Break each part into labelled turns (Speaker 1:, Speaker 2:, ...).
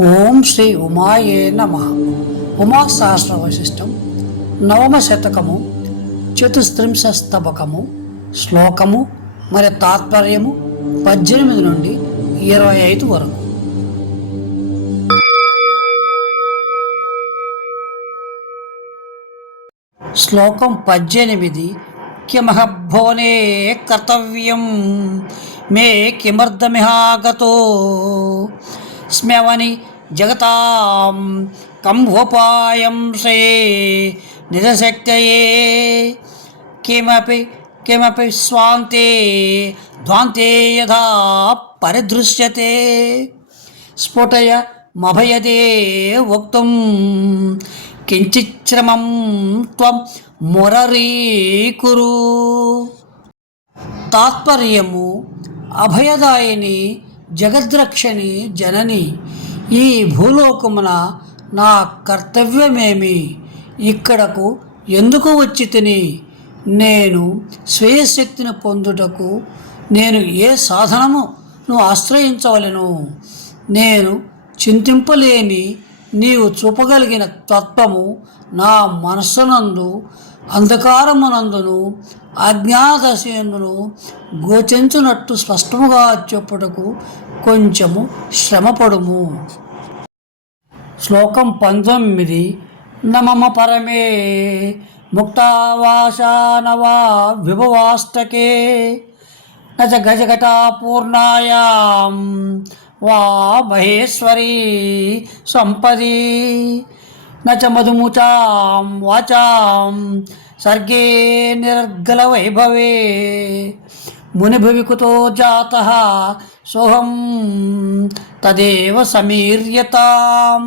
Speaker 1: ఓం శ్రీ ఉమాయే నమ. ఉమా సహస్ర వైశిష్టం. నవమ శతకము చతుస్త్రింశస్తబకము శ్లోకము మరి తాత్పర్యము పద్దెనిమిది నుండి ఇరవై ఐదు వరకు. శ్లోకం పద్దెనిమిది కిమహభోనే కర్తవ్యం మే కిమర్థమిహాగతో స్మ్యవని జగతాం కంభోపాయం సే నిరశక్తయే కిమపి కిమపి స్వాంతే ధ్వాంతే యథా పరిదృశ్యతే. స్ఫుటయ మభయదే వక్తుం కించిశ్రమం త్వం మురరీకురు. తాత్పర్యము అభయదాయిని జగద్రక్షని జనని ఈ భూలోకమున నా కర్తవ్యమేమి? ఇక్కడకు ఎందుకు వచ్చి తిని? నేను స్వయశక్తిని పొందుటకు నేను ఏ సాధనమును ఆశ్రయించవలను? నేను చింతింపలేని నీవు చూపగలిగిన తత్వము నా మనస్సునందు అంధకారమునందును అజ్ఞాదశయందును గోచించినట్టు స్పష్టముగా చెప్పుటకు కొంచెము శ్రమపడుము. శ్లోకం పంతొమ్మిది. నమమ పరమే ముక్తావాసానవా విభవాష్టకే. నచ గజఘటా పూర్ణాయాం వా మహేశ్వరీ సంపది. నచ మధుముచాం వాచాం సర్గే నిర్గల వైభవే. మునిభవికుతో జాత సోహం తదేవ సమీర్యతాం.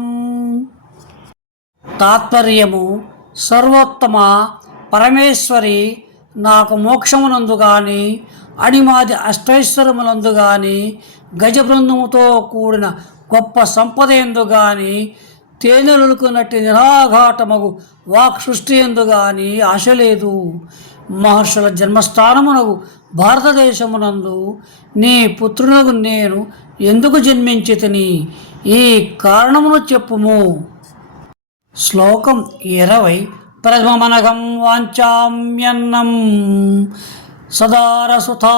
Speaker 1: తాత్పర్యము సర్వోత్తమ పరమేశ్వరి నాకు మోక్షమునందు గాని అణిమాది అష్టైశ్వరములందు గాని గజబృందముతో కూడిన గొప్ప సంపద ఎందు గాని తేనెలుకున్నట్టు నిరాఘాటమగు వాక్ సృష్టి ఎందు గాని ఆశ లేదు. మహర్షుల జన్మస్థానమునకు భారతదేశమునందు నీ పుత్రునకు నేను ఎందుకు జన్మించితిని? ఈ కారణమును చెప్పుము. శ్లోకం ఇరవై. ప్రథమమనగం వాంఛామ్యన్నం సదారసుతాతిదే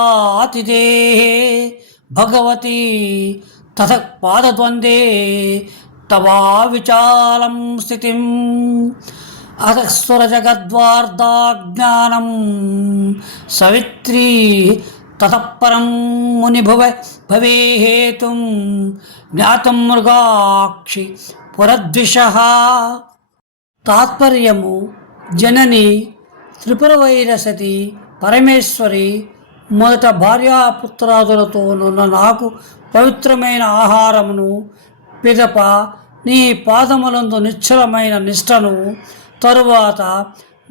Speaker 1: భగవతి తథ పాదద్వందే తవా విచాలం స్థితిం. అధస్వరజగద్వార్ధాజ్ఞానం సవిత్రీ తతపరం మునిభువ భవే హేతుం జ్ఞాతం మృగాక్షి పురద్విష. తాత్పర్యము జనని త్రిపురవైరసతి పరమేశ్వరి మొదట భార్యాపుత్రాదులతోనున్న నాకు పవిత్రమైన ఆహారమును పిదప నీ పాదములందు నిశ్చలమైన నిష్టను తరువాత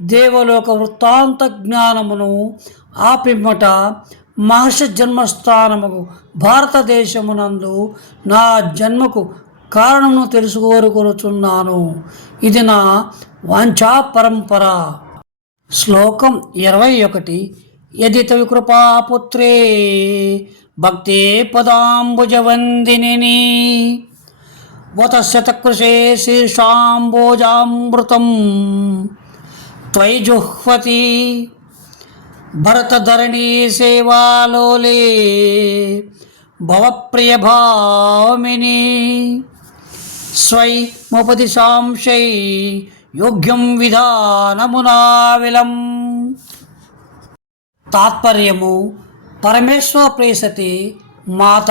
Speaker 1: దేవలోక వృత్తాంత జ్ఞానమును ఆ మహర్షి జన్మస్థానముకు భారతదేశమునందు నా జన్మకు కారణమును తెలుసుకోరుకొనుచున్నాను ఇది నా వాంఛా పరంపర శ్లోకం ఇరవై ఒకటి. యది తవి కృపాపుత్రే భక్తే పదాంబుజవందిని వత శతకృషే శీర్షాంబోజామృతం త్వయి జుహ్వతి భరతధరణీ సేవాలోలే భవప్రియభామిని స్వై ముపదిశాంశై యోగ్యం విధానమునావిలం తాత్పర్యము పరమేశ్వర ప్రేసతి మాత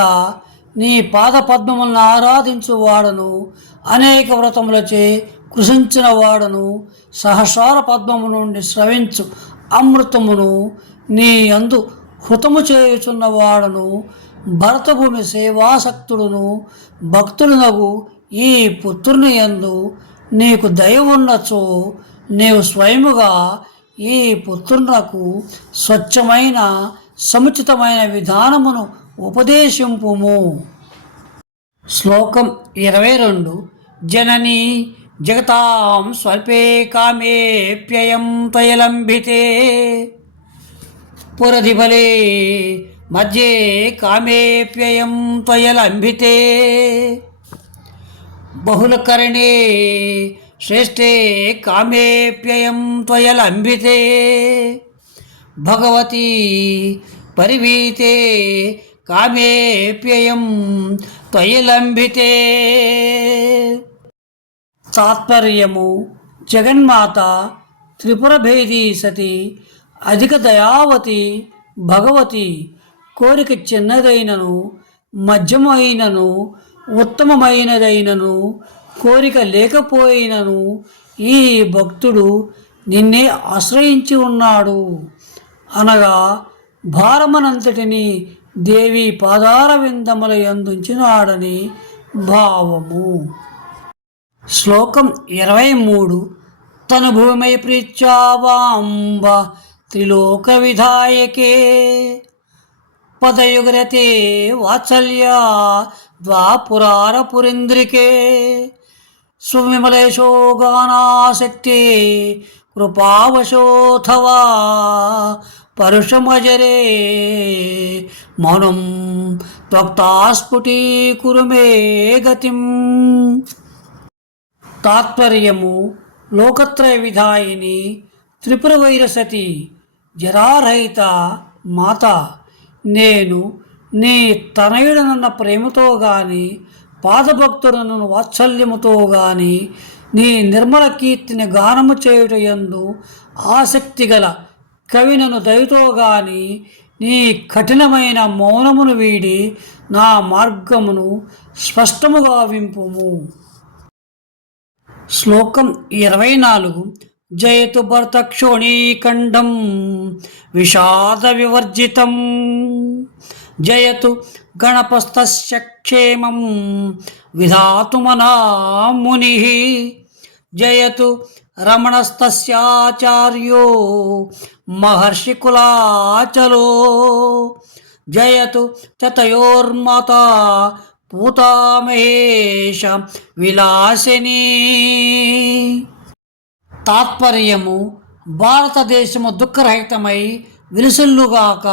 Speaker 1: నీ పాద పద్మములను ఆరాధించువాడను. అనేక వ్రతములచే కృషించిన వాడను సహస్రార పద్మము నుండి స్రవించు అమృతమును నీ అందు హృతము చేయుచున్నవాడను. భరతభూమి సేవాసక్తుడును భక్తులనగు ఈ పుత్రుని యందు నీకు దయ ఉన్నచో నీవు స్వయముగా ఈ పుత్రునకు స్వచ్ఛమైన సముచితమైన విధానమును ఉపదేశింపుము. శ్లోకం ఇరవై రెండు జనని జగతాం స్వల్పే కామేప్యయం త్వయలంబితే పురధిబలే మధ్యే కామేప్యయం త్వయలంబితే బహుళకరణే శ్రేష్ఠే కామేప్యయం త్వయలంబితే భగవతి పరివీతే కామేప్యయం త్వయలంబితే తాత్పర్యము జగన్మాత త్రిపురభేదీ సతి అధిక దయావతి భగవతి కోరిక చిన్నదైనను మధ్యమైనను ఉత్తమమైనదైనను కోరిక లేకపోయినను ఈ భక్తుడు నిన్నే ఆశ్రయించి ఉన్నాడు. అనగా భారమనంతటిని దేవి పాదార విందముల ఎందుంచినాడని భావము. శ్లోకం ఇరవై మూడు తను భూమి ప్రీత్యావాంబ త్రిలోక విధాయకే. పదయుగరతే వాత్సల్య ద్వాపురార పురింద్రికే. సువిమలేశోగానాశక్తి కృపావశోథవా పరుషమజరే. మౌనం త్వక్తాస్ఫుటీకురు మే గతిం తాత్పర్యము లోకత్రయ విధాయిని త్రిపుర వైరసతి జరారహిత మాత. నేను నీ తనయుడనన్న ప్రేమతో గాని పాదభక్తులను వాత్సల్యముతో గాని నీ నిర్మల కీర్తిని గానము చేయుట ఎందు ఆసక్తి గల కవినను దయతో గాని నీ కఠినమైన మౌనమును వీడి నా మార్గమును స్పష్టముగా వింపుము. శ్లోకం ఇరవై నాలుగు జయతు భర్తక్షోణీఖండం విషాద వివర్జితం. జయతు గణపస్థస్య క్షేమం విధాతుమనా ముని. జయతు రమణస్తస్యాచార్యో మహర్షికులాచలో జయతు చతయోర్మత పూతామహేష విలాసిని. తాత్పర్యము భారతదేశము దుఃఖరహితమై విలుసిల్లుగాక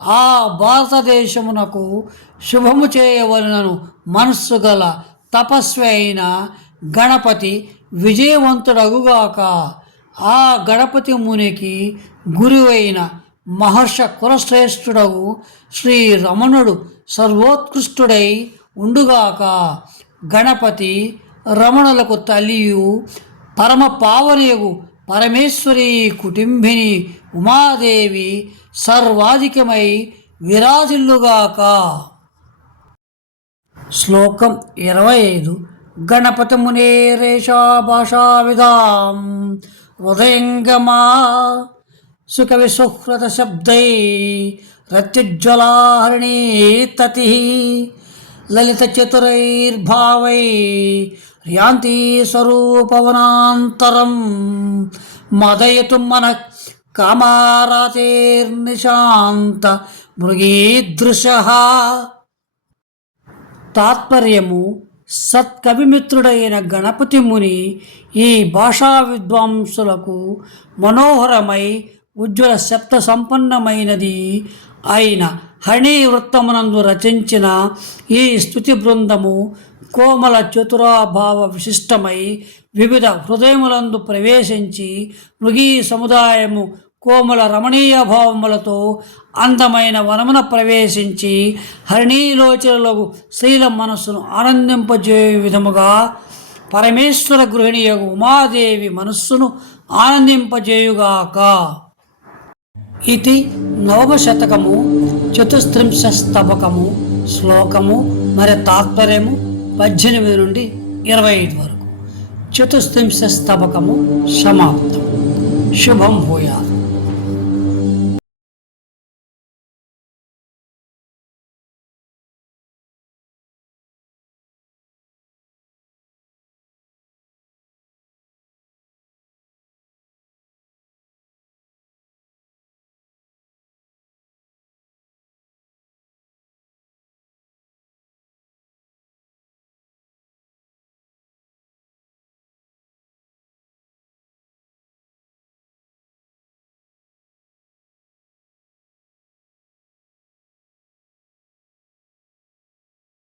Speaker 1: ఆ భారతదేశమునకు శుభము చేయవలనను మనస్సు గల తపస్వి అయిన గణపతి విజయవంతుడగుగాక. ఆ గణపతి మునికి గురువైన మహర్ష కులశ్రేష్ఠుడగు శ్రీ రమణుడు సర్వోత్కృష్టుడై ఉండుగాక. గణపతి రమణులకు తల్లియు పరమ పావనేగు పరమేశ్వరి కుటుంబిని ఉమాదేవి సర్వాధికమై విరాజిల్లుగాక. శ్లోకం ఇరవై ఐదు. గణపతి మునేరేషా భాషా విధాం హృదయంగమా సుకవి సుహృత శబ్దై రత్యుజ్వలాహరిణీ తతి లలిత చతురైర్భావై యాంతి స్వరూపవనాంతరం మదయతు మన కామారాతేర్నిశాంత మృగీదృశ తాత్పర్యము సత్కవిమిత్రుడైన గణపతి ముని ఈ భాషా విద్వాంసులకు మనోహరమై ఉజ్వల శబ్ద సంపన్నమైనది అయిన హణీ వృత్తమునందు రచించిన ఈ స్థుతి బృందము కోమల చతురాభావ విశిష్టమై వివిధ హృదయములందు ప్రవేశించి మృగీ సముదాయము కోమల రమణీయ భావములతో అందమైన వనమున ప్రవేశించి హరిణీలోచనలకు శీల మనస్సును ఆనందింపజేయు విధముగా పరమేశ్వర గృహిణియగు ఉమాదేవి మనస్సును ఆనందింపజేయుగాక. ఇది నవమశతకము చతుస్త్రింశస్తబకము శ్లోకము మరి తాత్పర్యము పద్దెనిమిది నుండి ఇరవై ఐదు వరకు. చతుస్త్రింశస్తబకము సమాప్తం. శుభం భూయాలు